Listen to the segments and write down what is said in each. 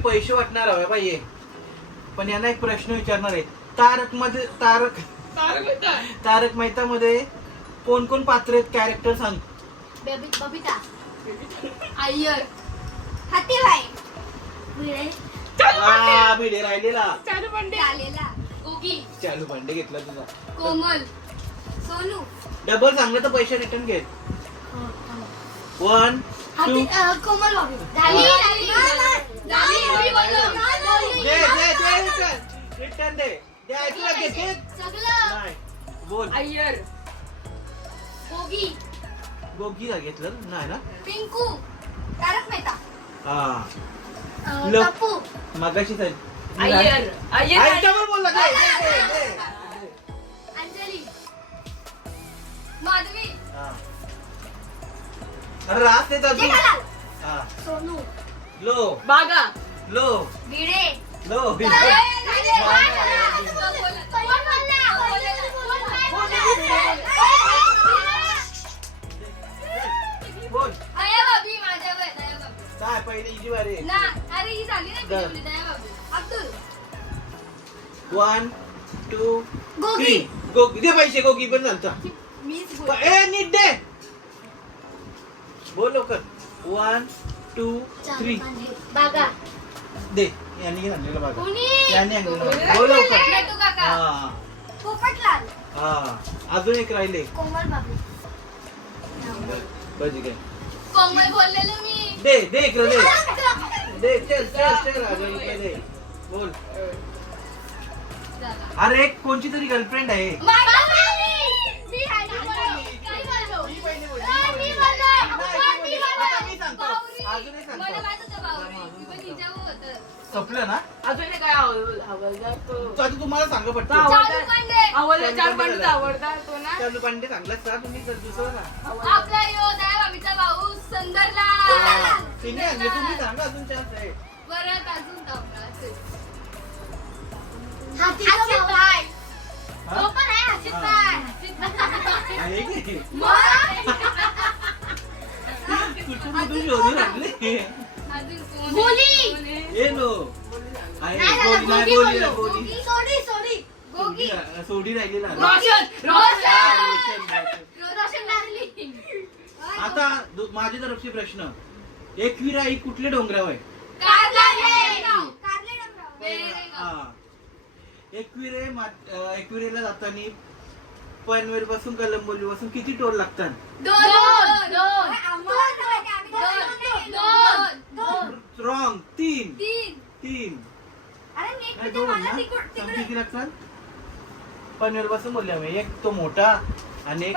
पैसे वाटणार हवे पाहिजे, पण यांना एक प्रश्न विचारणार आहे. तारक मेहता मध्ये कोण कोण पात्र आहेत, कॅरेक्टर सांग. बबिता, अय्यर, हातीभाई, भिडे राहिलेला. चालू बंडे आलेला, गोगी, चालू भांडे घेतला तुझा. कोमल, सोनू. डबल सांगलं तर पैसे रिटर्न घे. 1 2 कोमल बाबू. रिटर्न दे. बोल. अय्यर, गोगी, गोगी घेतलं नाही ना. पिंकू, तारक मेहता, टप्पू मगाशी अय्यर, बोलला. अंजली, माधवी, अरे रात देतात. सोनू, लो बागा, लो भिडे. लो बोल. काय पहिले इजी बारे. 1 2 3 गोगी दे पैसे. गोगी पण चालतं. नीट दे. बोल लवकर. 1 2 3 बागा, दे. यांनी आणलेलं बघा. कुणी? यांनी आणलेलं बघा. बोल लवकर. पोपटलाल, अजून एक राहिले. कोमल बाबू. बस काय कोमल बोललेलो मी. दे इकडे दे. चल 1000 रुपये दे. बोल. अरे कोणची तरी गर्लफ्रेंड आहे. संपलं ना. अजून काय आवडतात तो आता तुम्हाला सांगा पटकन. आवडतात तो ना. चालू पांडे चांगलाच ना. तुम्ही दुसरं ना. आपला योद्धा बाबीचा भाऊ सुंदरला. तिने आणले. तुम्ही सांगा अजून चान्स आहे. परत अजून हा? आहे की? कुठून शोधून आणले. ये नो आहे. सोडी राहिलेला. आता माझ्या तर्फचे प्रश्न. एकविरा ही कुठल्या डोंगरावर आहे. एकविरेला जाताना पनवेल पासून कलंबोली पासून किती टोल लागतात. रॉंग. 3 किती लागतात. पनवेल पासून बोलले आम्ही. एक तो मोठा आणि एक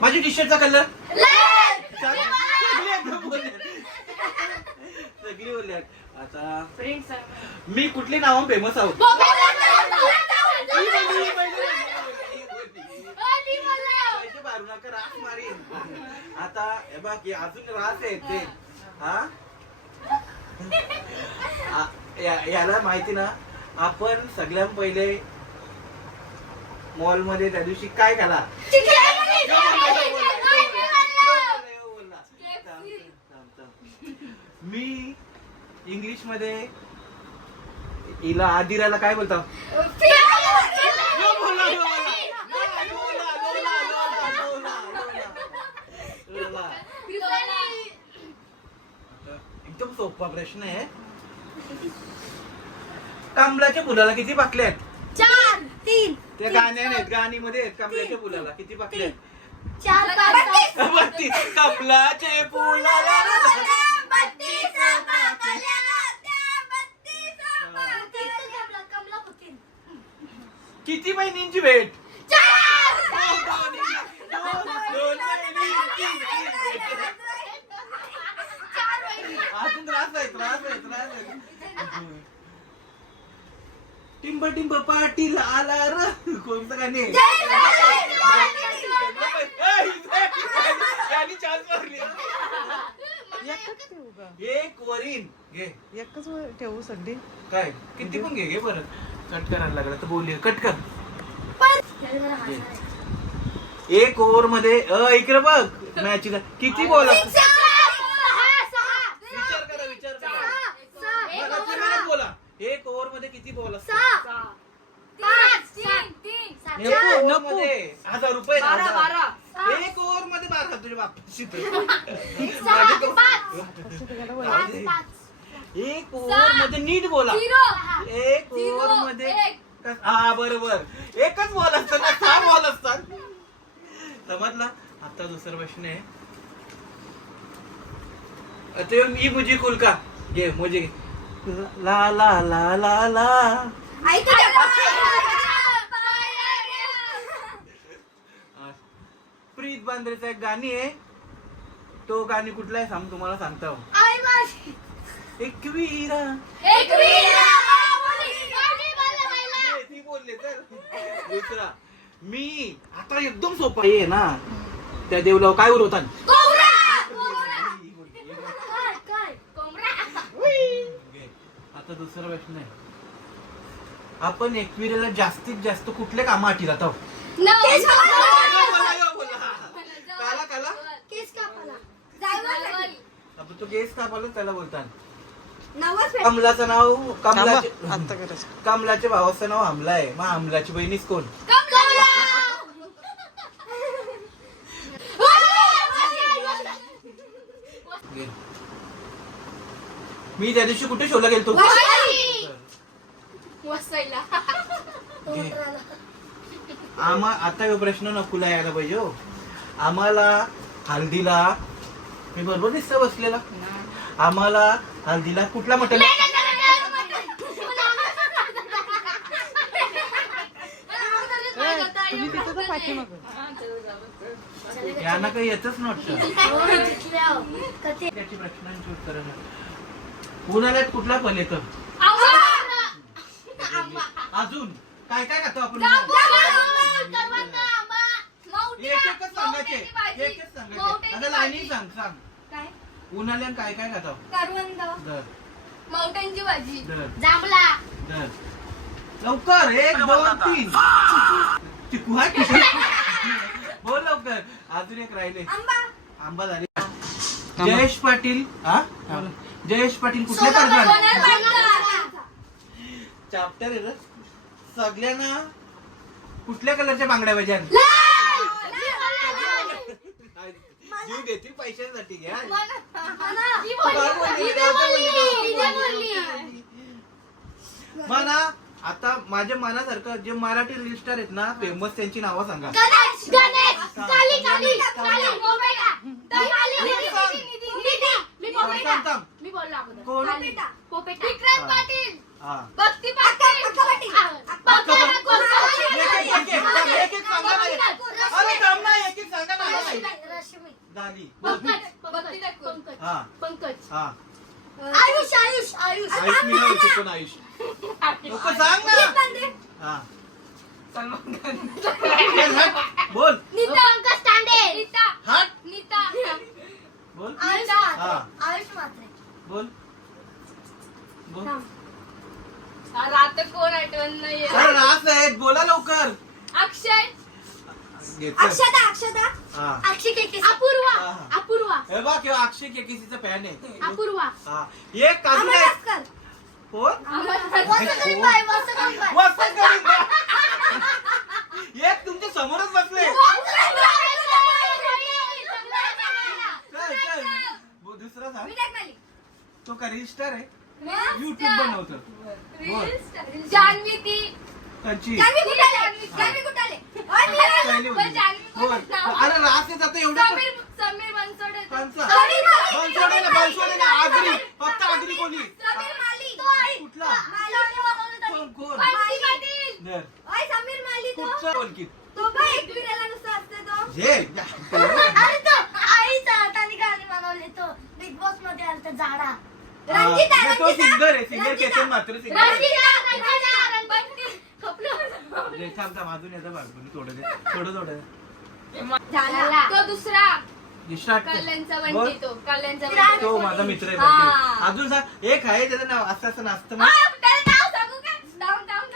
माझी टी शर्टचा कलर सगळी बोलल्यात. आता मी कुठली नाव फेमस आहोत. पैसे मारू नका. रास मारीन. आता हे बघ अजून रास आहे ते. याला माहिती ना. आपण सगळ्यात पहिले मॉल मध्ये त्या दिवशी काय खाला. मी इंग्लिश मध्ये हिला आदिराला काय बोलता. एकदम सोपा प्रश्न आहे. कमलाच्या फुलाला किती पाकले आहेत. 4 3 त्या गाण्या आहेत. गाणीमध्ये आहेत. कमलाच्या फुलाला किती पाकले आहेत. 4 5 32. कमलाचे फुलाला किती बहिणींची भेट. अजून त्रास आहे. टिंब टिंब पाटील आला र. कोणतं गाणे. एक वरीन घे. एकच ठेवू सगळी. काय किती पण घे परत. कट करायला लागला तर बोलूया. कट कर. एक ओव्हर मध्ये इकडे बघ मॅच किती बॉल असतात. किती बॉल असतात? 6 5 3 एक ओव्हर मध्ये 1000 रुपये. 12 एक ओव्हर मध्ये 12 तुझ्या बापाशी तर. 5 एक ओव्हर मध्ये नीट बोला. 0 एक ओव्हर मध्ये हा बरोबर एकच बॉल असतात ना 6 बॉल असतात. समजला. आता दुसरा प्रश्न आहे. ते मी मुझे कुल का घे मुझे ला ला ला ला ला. प्रीत बांद्रेचं एक गाणी आहे. तो गाणी कुठला आहे सांग तुम्हाला सांगतो. एकवीरा ती बोलले तर दुसरा मी आता एकदम सोपा आहे ना. त्या देवलाव काय उरवतात. आता दुसरा प्रश्न आहे. आपण एकविरेला जास्तीत जास्त कुठल्या कामासाठी जातो. काला काला आपण तो केस कापाला त्याला बोलतात. कमलाचं नाव आता करायचं. कमलाच्या भावाचं नाव आमला आहे. मग आमलाची बहिणीच कोण. मी त्या दिवशी कुठे शोला गेलतो. आता प्रश्न नकुला यायला पाहिजे हो. आम्हाला हल्दीला मी बरोबर दिसत बसलेला. आम्हाला हल्दीला कुठला मटण तुम्ही तिथं तर पाठीमागं. यांना काही येतच नव्हतं. त्याची प्रश्नांची उत्तरं नाही. उन्हाळ्यात कुठला फल येतं. अजून काय काय खातो आपण. एक एकच सांगायचे. एकच सांगायचे. आता लाईनी सांग सांग. उन्हाळ्यात काय काय खातो. दर माउंटेनची भाजी दर जांभळा दर लवकर 1 2 3 चिकू आहे की. बोल लवकर. अजून एक राहिले. आंबा झाले. जयेश पाटील हा जयेश पाटील कुठल्या कारखान्यात चॅप्टर आहे ना. सगळ्यांना कुठल्या कलरच्या बांगड्या पाहिजे. जीव घेतील पैशांसाठी घ्या. म्हणा आता माझ्या मनासारखं जे मराठी रील स्टार आहेत ना फेमस त्यांची नावं सांगा. मी बोललो अगोदर. कोण. विक्रांत पाटील हा भक्ती पाटील एक एक सांगा ना. अरे थांब ना. एक एक सांगा ना. झाली. हा पंकज हा आयुष आयुष मी नाही ओळखत पण आयुष लोक सांग ना. हा बोल नीता पंकज तांडे नीता हट नीता बोल आयुष हा आयुष मात्रे बोल बोल. रात कोण आठवण नाहीये. अरे रास आहेत बोला लवकर. अक्षय घेतो. अक्षता हा अक्षय केके अपूर्वा हा. अपूर्वा हे बघ किंवा अक्षय केकेसीचा फॅन आहे. अपूर्वा हा एक काजू आहे. कोण वसंत गरीब. एक तुमच्या समोरच बसले. चल चल दुसरा सांग. तो का रजिस्टर आहे. युट्यूब बनवतो. बोल जान्हवी ती कंची जान्हवी कुठाले बोल. अरे रास आहे आता एवढं समीर बनसोडे कंचा बनसोडे ना आगरी फक्त आगरी कोणी समीर माली कुठला कोण कोण बंटी पाटील धर. समीर माली कुठचा बोलकीत तो काय एक पिरेला नुसता असते तो जे अरे तो आईचा हाताने गाणी बनवले तो बिग बॉस मध्ये आलता झाडा तो सिंगर आहे. सिंगर केतन मात्र सिंगर थांब अजून येतं भाग थोडं दे थोडं झाला तो दुसरा स्टार्ट कल्याणचा बोल. बंटी तो कल्याणचा तो माझा मित्र आहे हा. बघ. अजून सांग एक आहे त्याचं नाव असं असं नाचतं मग. त्याला नाव सांगू का डाऊन डाऊन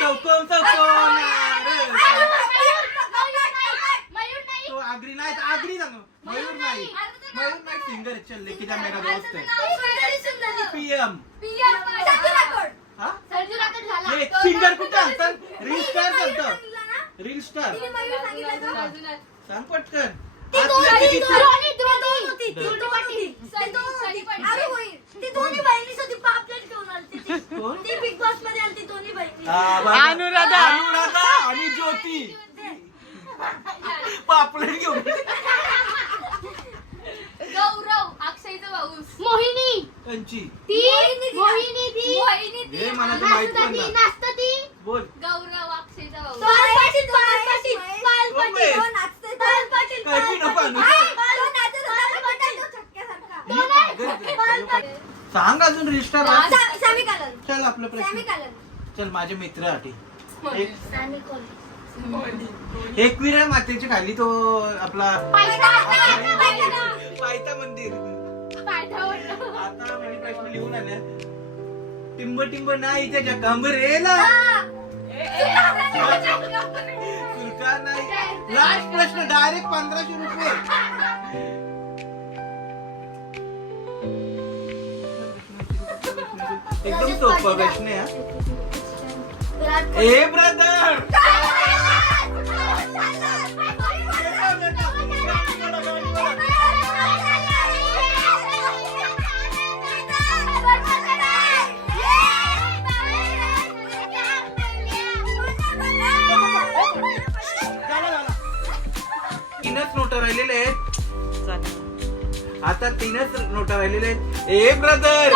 चौकोन मयूर नाही तो आगरी नाही आगरी सांग. मयूर नाही सिंगर चल लेकीचा मेरा दोस्त आहे. सुंदरी पीएम पिया राठोड हा सर्जू सिंगर कुठे असतात? रील स्टार चालतं. रील स्टार तिने मयूर सांगितलं का? अजूनच. सांग पटकन. ती आतल्या दोन्ही किती? होती. ती दोन होती. सनी- सनी पाटील. अरे होय. ती दोन्ही बहिणी ती पापलेट घेऊन आलती ती. कोण? ती बिग बॉस मध्ये आलती दोन्ही बहिणी. बघा. अनुराधा. अनुराधा आणि ज्योती पापलेट घेऊन. गौरव अक्षयचा भाऊ. मोहिनी कंची मोहिनी ती हे मला तर माहित पण नाही. नाचतं ती बोल. गौरव अक्षयचा भाऊ. पाल पाटील पाल पाटील पाल कोण पाटील बे? पाल पाटील काय बी नको आणू. सांग अजून रील स्टार सॅमी कलन चल आपलं सॅमी प्रश्न कलन चल माझ्या मित्रासाठी सॅमी कलन एकविरा मातेच्या खाली तो आपला पायथा मंदिर. आता मी प्रश्न लिहून आल्या. टिंब टिंब नाही त्याच्या कमरेला सुरकार नाही. लास्ट प्रश्न डायरेक्ट 1500 रुपये. एकदम सोपा प्रश्न आहे हा. ए ब्रदर तीनच नोटा राहिलेले आहेत. आता तीनच नोटा राहिलेले आहेत. ए ब्रदर